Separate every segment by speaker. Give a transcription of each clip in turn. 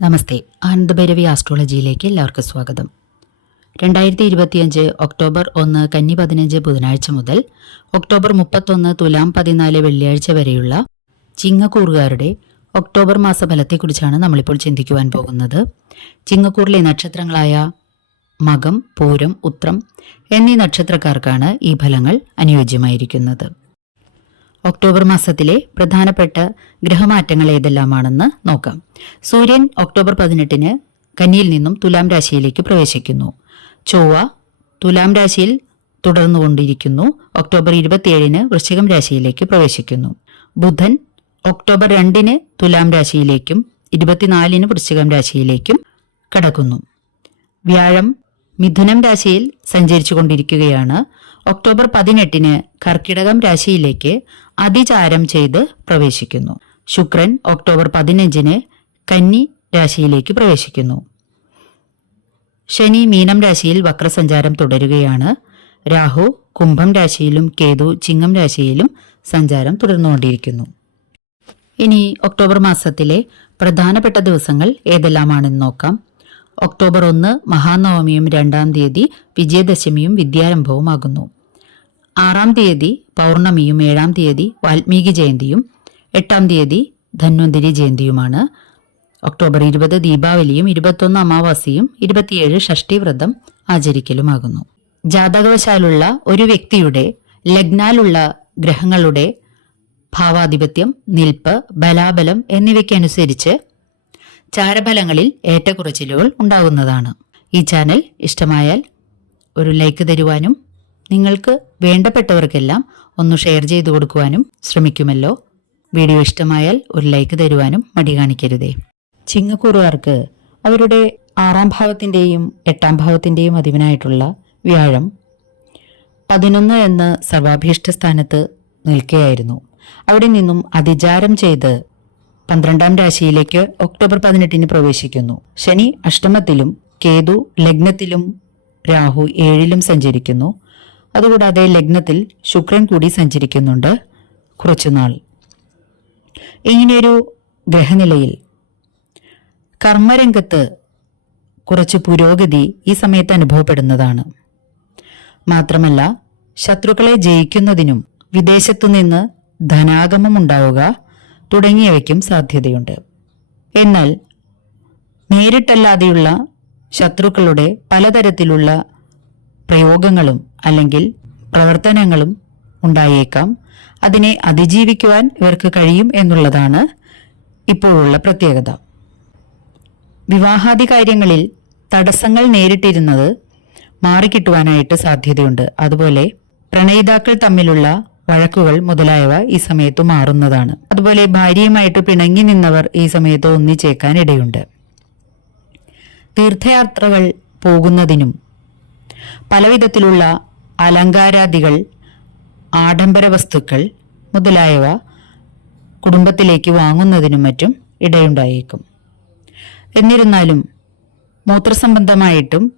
Speaker 1: നമസ്തേ. ആനന്ദഭൈരവി ആസ്ട്രോളജിയിലേക്ക് എല്ലാവർക്കും സ്വാഗതം. രണ്ടായിരത്തി ഇരുപത്തിയഞ്ച് ഒക്ടോബർ ഒന്ന് കന്നി പതിനഞ്ച് ബുധനാഴ്ച മുതൽ ഒക്ടോബർ മുപ്പത്തൊന്ന് തുലാം പതിനാല് വെള്ളിയാഴ്ച വരെയുള്ള ചിങ്ങക്കൂറുകാരുടെ ഒക്ടോബർ മാസ ഫലത്തെക്കുറിച്ചാണ് നമ്മളിപ്പോൾ ചിന്തിക്കുവാൻ പോകുന്നത്. ചിങ്ങക്കൂറിലെ നക്ഷത്രങ്ങളായ മകം പൂരം ഉത്രം എന്നീ നക്ഷത്രക്കാർക്കാണ് ഈ ഫലങ്ങൾ അനുയോജ്യമായിരിക്കുന്നത്. ഒക്ടോബർ മാസത്തിലെ പ്രധാനപ്പെട്ട ഗ്രഹമാറ്റങ്ങൾ ഏതെല്ലാമാണെന്ന് നോക്കാം. സൂര്യൻ ഒക്ടോബർ പതിനെട്ടിന് കന്നിയിൽ നിന്നും തുലാം രാശിയിലേക്ക് പ്രവേശിക്കുന്നു. ചൊവ്വ തുലാം രാശിയിൽ തുടർന്നുകൊണ്ടിരിക്കുന്നു. ഒക്ടോബർ ഇരുപത്തിയേഴിന് വൃശ്ചികം രാശിയിലേക്ക് പ്രവേശിക്കുന്നു. ബുധൻ ഒക്ടോബർ രണ്ടിന് തുലാം രാശിയിലേക്കും ഇരുപത്തിനാലിന് വൃശ്ചികം രാശിയിലേക്കും കടക്കുന്നു. വ്യാഴം മിഥുനം രാശിയിൽ സഞ്ചരിച്ചു കൊണ്ടിരിക്കുകയാണ് ഒക്ടോബർ പതിനെട്ടിന് കർക്കിടകം രാശിയിലേക്ക് അതിചാരം ചെയ്ത് പ്രവേശിക്കുന്നു. ശുക്രൻ ഒക്ടോബർ പതിനഞ്ചിന് കന്നി രാശിയിലേക്ക് പ്രവേശിക്കുന്നു. ശനി മീനം രാശിയിൽ വക്രസഞ്ചാരം തുടരുകയാണ്. രാഹു കുംഭം രാശിയിലും കേതു ചിങ്ങം രാശിയിലും സഞ്ചാരം തുടർന്നുകൊണ്ടിരിക്കുന്നു. ഇനി ഒക്ടോബർ മാസത്തിലെ പ്രധാനപ്പെട്ട ദിവസങ്ങൾ ഏതെല്ലാമാണെന്ന് നോക്കാം. ഒക്ടോബർ ഒന്ന് മഹാനവമിയും രണ്ടാം തീയതി വിജയദശമിയും വിദ്യാരംഭവുമാകുന്നു. ആറാം തീയതി പൗർണമിയും ഏഴാം തീയതി വാൽമീകി ജയന്തിയും എട്ടാം തീയതി ധന്വന്തിരി ജയന്തിയുമാണ്. ഒക്ടോബർ ഇരുപത് ദീപാവലിയും ഇരുപത്തൊന്ന് അമാവാസിയും ഇരുപത്തിയേഴ് ഷഷ്ടി വ്രതം ആചരിക്കലുമാകുന്നു. ജാതകവശാലുള്ള ഒരു വ്യക്തിയുടെ ലഗ്നാലുള്ള ഗ്രഹങ്ങളുടെ ഭാവാധിപത്യം നിൽപ്പ് ബലാബലം എന്നിവയ്ക്കനുസരിച്ച് ചാരഫലങ്ങളിൽ ഏറ്റക്കുറച്ചിലുകൾ ഉണ്ടാകുന്നതാണ്. ഈ ചാനൽ ഇഷ്ടമായാൽ ഒരു ലൈക്ക് തരുവാനും നിങ്ങൾക്ക് വേണ്ടപ്പെട്ടവർക്കെല്ലാം ഒന്ന് ഷെയർ ചെയ്തു കൊടുക്കുവാനും ശ്രമിക്കുമല്ലോ. വീഡിയോ ഇഷ്ടമായാൽ ഒരു ലൈക്ക് തരുവാനും മടി കാണിക്കരുതേ. ചിങ്ങക്കൂറുകാർക്ക് അവരുടെ ആറാം ഭാവത്തിന്റെയും എട്ടാം ഭാവത്തിന്റെയും അധിപനായിട്ടുള്ള വ്യാഴം പതിനൊന്ന് എന്ന സർവാഭീഷ്ട സ്ഥാനത്ത് നിൽക്കുകയായിരുന്നു അവിടെ നിന്നും അതിചാരം ചെയ്ത് പന്ത്രണ്ടാം രാശിയിലേക്ക് ഒക്ടോബർ പതിനെട്ടിന് പ്രവേശിക്കുന്നു. ശനി അഷ്ടമത്തിലും കേതു ലഗ്നത്തിലും രാഹു ഏഴിലും സഞ്ചരിക്കുന്നു. അതുകൂടാതെ ലഗ്നത്തിൽ ശുക്രൻ കൂടി സഞ്ചരിക്കുന്നുണ്ട് കുറച്ചുനാൾ. ഇങ്ങനെയൊരു ഗ്രഹനിലയിൽ കർമ്മരംഗത്ത് കുറച്ച് പുരോഗതി ഈ സമയത്ത് അനുഭവപ്പെടുന്നതാണ്. മാത്രമല്ല ശത്രുക്കളെ ജയിക്കുന്നതിനും വിദേശത്തുനിന്ന് ധനാഗമം ഉണ്ടാവുക തുടങ്ങിയവയ്ക്കും സാധ്യതയുണ്ട്. എന്നാൽ നേരിട്ടല്ലാതെയുള്ള ശത്രുക്കളുടെ പലതരത്തിലുള്ള പ്രയോഗങ്ങളും അല്ലെങ്കിൽ പ്രവർത്തനങ്ങളും ഉണ്ടായേക്കാം. അതിനെ അതിജീവിക്കുവാൻ ഇവർക്ക് കഴിയും എന്നുള്ളതാണ് ഇപ്പോഴുള്ള പ്രത്യേകത. വിവാഹാദി കാര്യങ്ങളിൽ തടസ്സങ്ങൾ നേരിട്ടിരുന്നത് മാറിക്കിട്ടുവാനായിട്ട് സാധ്യതയുണ്ട്. അതുപോലെ പ്രണയിതാക്കൾ തമ്മിലുള്ള വഴക്കുകൾ മുതലായവ ഈ സമയത്ത് മാറുന്നതാണ്. അതുപോലെ ഭാര്യയുമായിട്ട് പിണങ്ങി നിന്നവർ ഈ സമയത്ത് ഒന്നിച്ചേക്കാൻ ഇടയുണ്ട്. തീർത്ഥയാത്രകൾ പോകുന്നതിനും പലവിധത്തിലുള്ള അലങ്കാരാദികൾ ആഡംബര വസ്തുക്കൾ മുതലായവ കുടുംബത്തിലേക്ക് വാങ്ങുന്നതിനും മറ്റും ഇടയുണ്ടായേക്കും. എന്നിരുന്നാലും മൂത്രസംബന്ധമായിട്ടും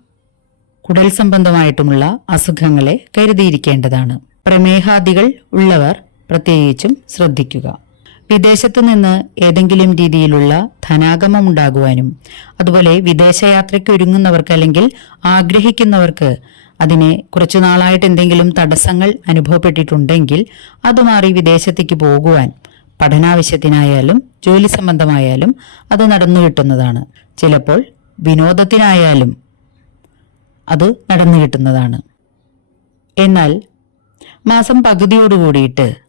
Speaker 1: കുടൽ സംബന്ധമായിട്ടുമുള്ള അസുഖങ്ങളെ കരുതിയിരിക്കേണ്ടതാണ്. പ്രമേഹാദികൾ ഉള്ളവർ പ്രത്യേകിച്ചും ശ്രദ്ധിക്കുക. വിദേശത്തു നിന്ന് ഏതെങ്കിലും രീതിയിലുള്ള ധനാഗമം ഉണ്ടാകുവാനും അതുപോലെ വിദേശയാത്രയ്ക്ക് ഒരുങ്ങുന്നവർക്ക് അല്ലെങ്കിൽ ആഗ്രഹിക്കുന്നവർക്ക് അതിനെ കുറച്ചു നാളായിട്ട് എന്തെങ്കിലും തടസ്സങ്ങൾ അനുഭവപ്പെട്ടിട്ടുണ്ടെങ്കിൽ അത് മാറി വിദേശത്തേക്ക് പോകുവാൻ പഠനാവശ്യത്തിനായാലും ജോലി സംബന്ധമായാലും അത് നടന്നു കിട്ടുന്നതാണ്. ചിലപ്പോൾ വിനോദത്തിനായാലും അത് നടന്നു കിട്ടുന്നതാണ്. എന്നാൽ മാസം പകുതിയോടുകൂടിയിട്ട്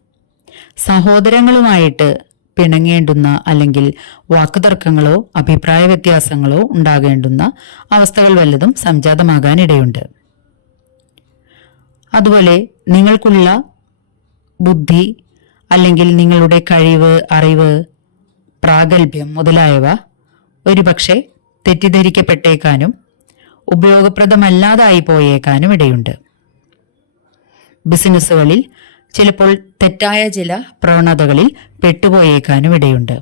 Speaker 1: സഹോദരങ്ങളുമായിട്ട് പിണങ്ങേണ്ടുന്ന അല്ലെങ്കിൽ വാക്കുതർക്കങ്ങളോ അഭിപ്രായ വ്യത്യാസങ്ങളോ ഉണ്ടാകേണ്ടുന്ന അവസ്ഥകൾ വല്ലതും സംജാതമാകാനിടയുണ്ട്. അതുപോലെ നിങ്ങൾക്കുള്ള ബുദ്ധി അല്ലെങ്കിൽ നിങ്ങളുടെ കഴിവ് അറിവ് പ്രാഗൽഭ്യം മുതലായവ ഒരുപക്ഷെ തെറ്റിദ്ധരിക്കപ്പെട്ടേക്കാനും ഉപയോഗപ്രദമല്ലാതായി പോയേക്കാനും ഇടയുണ്ട്. ബിസിനസ്സുകളിൽ ചിലപ്പോൾ തെറ്റായ ചില പ്രവണതകളിൽ പെട്ടുപോയേക്കാനും ഇടയുണ്ട്.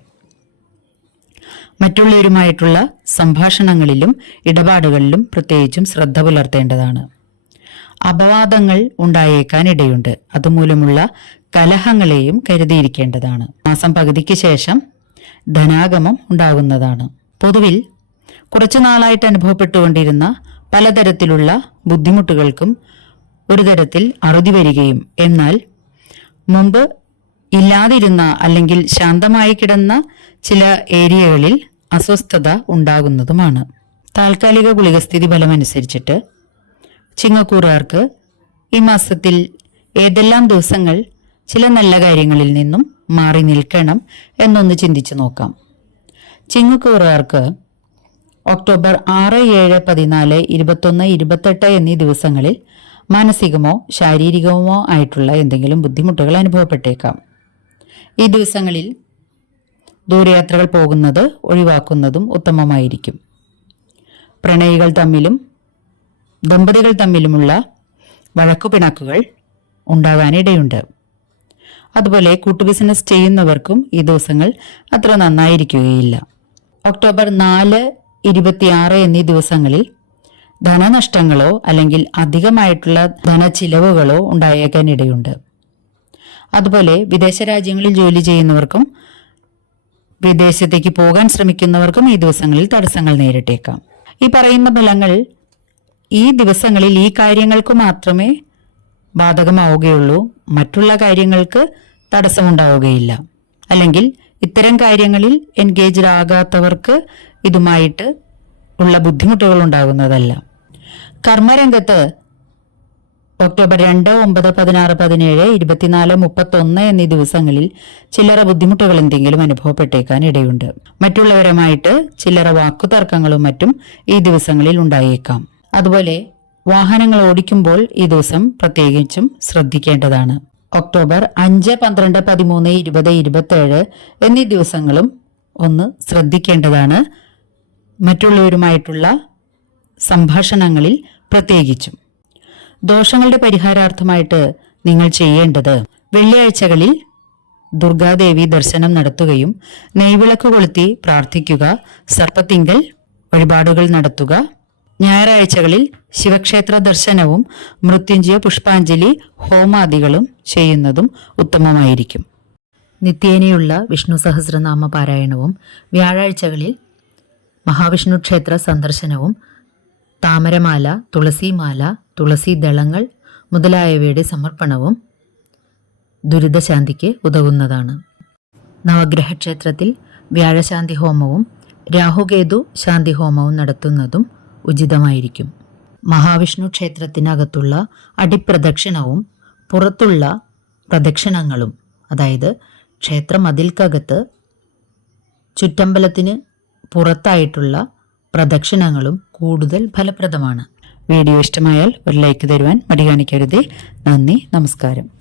Speaker 1: മറ്റുള്ളവരുമായിട്ടുള്ള സംഭാഷണങ്ങളിലും ഇടപാടുകളിലും പ്രത്യേകിച്ചും ശ്രദ്ധ പുലർത്തേണ്ടതാണ്. അപവാദങ്ങൾ ഉണ്ടായേക്കാൻ ഇടയുണ്ട്. അതുമൂലമുള്ള കലഹങ്ങളെയും കരുതിയിരിക്കേണ്ടതാണ്. മാസം പകുതിക്ക് ശേഷം ധനാഗമം ഉണ്ടാകുന്നതാണ്. പൊതുവിൽ കുറച്ചു നാളായിട്ട് അനുഭവപ്പെട്ടുകൊണ്ടിരുന്ന പലതരത്തിലുള്ള ബുദ്ധിമുട്ടുകൾക്കും ഒരു തരത്തിൽ അറുതി വരികയും എന്നാൽ മുമ്പ് ഇല്ലാതിരുന്ന അല്ലെങ്കിൽ ശാന്തമായി കിടന്ന ചില ഏരിയകളിൽ അസ്വസ്ഥത ഉണ്ടാകുന്നതുമാണ്. താൽക്കാലിക ഗുളികസ്ഥിതി ഫലമനുസരിച്ചിട്ട് ചിങ്ങക്കൂറുകാർക്ക് ഈ മാസത്തിൽ ഏതെല്ലാം ദിവസങ്ങൾ ചില നല്ല കാര്യങ്ങളിൽ നിന്നും മാറി നിൽക്കണം എന്നൊന്ന് ചിന്തിച്ചു നോക്കാം. ചിങ്ങക്കൂറുകാർക്ക് ഒക്ടോബർ ആറ് ഏഴ് പതിനാല് ഇരുപത്തൊന്ന് ഇരുപത്തെട്ട് എന്നീ ദിവസങ്ങളിൽ മാനസികമോ ശാരീരികമോ ആയിട്ടുള്ള എന്തെങ്കിലും ബുദ്ധിമുട്ടുകൾ അനുഭവപ്പെട്ടേക്കാം. ഈ ദിവസങ്ങളിൽ ദൂരയാത്രകൾ പോകുന്നത് ഒഴിവാക്കുന്നതും ഉത്തമമായിരിക്കും. പ്രണയികൾ തമ്മിലും ദമ്പതികൾ തമ്മിലുമുള്ള വഴക്കുപിണക്കുകൾ ഉണ്ടാകാനിടയുണ്ട് അതുപോലെ കൂട്ടു ബിസിനസ് ചെയ്യുന്നവർക്കും ഈ ദിവസങ്ങൾ അത്ര നന്നായിരിക്കുകയില്ല. ഒക്ടോബർ നാല് ഇരുപത്തിയാറ് എന്നീ ദിവസങ്ങളിൽ ധനനഷ്ടങ്ങളോ അല്ലെങ്കിൽ അധികമായിട്ടുള്ള ധനച്ചിലവുകളോ ഉണ്ടായേക്കാൻ ഇടയുണ്ട് അതുപോലെ വിദേശ രാജ്യങ്ങളിൽ ജോലി ചെയ്യുന്നവർക്കും വിദേശത്തേക്ക് പോകാൻ ശ്രമിക്കുന്നവർക്കും ഈ ദിവസങ്ങളിൽ തടസ്സങ്ങൾ നേരിട്ടേക്കാം. ഈ പറയുന്ന ഫലങ്ങൾ ഈ ദിവസങ്ങളിൽ ഈ കാര്യങ്ങൾക്ക് മാത്രമേ ബാധകമാവുകയുള്ളൂ. മറ്റുള്ള കാര്യങ്ങൾക്ക് തടസ്സമുണ്ടാവുകയില്ല. അല്ലെങ്കിൽ ഇത്തരം കാര്യങ്ങളിൽ എൻഗേജ്ഡ് ആകാത്തവർക്ക് ഇതുമായിട്ട് ഉള്ള ബുദ്ധിമുട്ടുകൾ ഉണ്ടാകുന്നതല്ല. കർമ്മരംഗത്ത് ഒക്ടോബർ രണ്ട് ഒമ്പത് പതിനാറ് പതിനേഴ് ഇരുപത്തിനാല് മുപ്പത്തൊന്ന് എന്നീ ദിവസങ്ങളിൽ ചില്ലറ ബുദ്ധിമുട്ടുകൾ എന്തെങ്കിലും അനുഭവപ്പെട്ടേക്കാൻ ഇടയുണ്ട്. മറ്റുള്ളവരുമായിട്ട് ചില്ലറ വാക്കുതർക്കങ്ങളും മറ്റും ഈ ദിവസങ്ങളിൽ ഉണ്ടായേക്കാം. അതുപോലെ വാഹനങ്ങൾ ഓടിക്കുമ്പോൾ ഈ ദിവസം പ്രത്യേകിച്ചും ശ്രദ്ധിക്കേണ്ടതാണ്. ഒക്ടോബർ അഞ്ച് പന്ത്രണ്ട് പതിമൂന്ന് ഇരുപത് ഇരുപത്തേഴ് എന്നീ ദിവസങ്ങളും ഒന്ന് ശ്രദ്ധിക്കേണ്ടതാണ്. മറ്റുള്ളവരുമായിട്ടുള്ള സംഭാഷണങ്ങളിൽ പ്രത്യേകിച്ചും. ദോഷങ്ങളുടെ പരിഹാരാർത്ഥമായിട്ട് നിങ്ങൾ ചെയ്യേണ്ടത് വെള്ളിയാഴ്ചകളിൽ ദുർഗാദേവി ദർശനം നടത്തുകയും നെയ്വിളക്ക് കൊളുത്തി പ്രാർത്ഥിക്കുക സർപ്പത്തിങ്കൽ വഴിപാടുകൾ നടത്തുക ഞായറാഴ്ചകളിൽ ശിവക്ഷേത്ര ദർശനവും മൃത്യുഞ്ജയ പുഷ്പാഞ്ജലി ഹോമാദികളും ചെയ്യുന്നതും ഉത്തമമായിരിക്കും. നിത്യേനയുള്ള വിഷ്ണു സഹസ്രനാമ പാരായണവും വ്യാഴാഴ്ചകളിൽ മഹാവിഷ്ണു ക്ഷേത്ര സന്ദർശനവും താമരമാല തുളസിമാല തുളസി ദളങ്ങൾ മുതലായവയുടെ സമർപ്പണവും ദുരിതശാന്തിക്ക് ഉതകുന്നതാണ്. നവഗ്രഹ ക്ഷേത്രത്തിൽ വ്യാഴശാന്തി ഹോമവും രാഹുകേതു ശാന്തി ഹോമവും നടത്തുന്നതും ഉചിതമായിരിക്കും. മഹാവിഷ്ണു ക്ഷേത്രത്തിനകത്തുള്ള അടിപ്രദക്ഷിണവും പുറത്തുള്ള പ്രദക്ഷിണങ്ങളും അതായത് ക്ഷേത്ര മതിൽക്കകത്ത് ചുറ്റമ്പലത്തിന് പുറത്തായിട്ടുള്ള പ്രദക്ഷിണങ്ങളും കൂടുതൽ ഫലപ്രദമാണ്. വീഡിയോ ഇഷ്ടമായാൽ ഒരു ലൈക്ക് തരുവാൻ മടി നന്ദി നമസ്കാരം.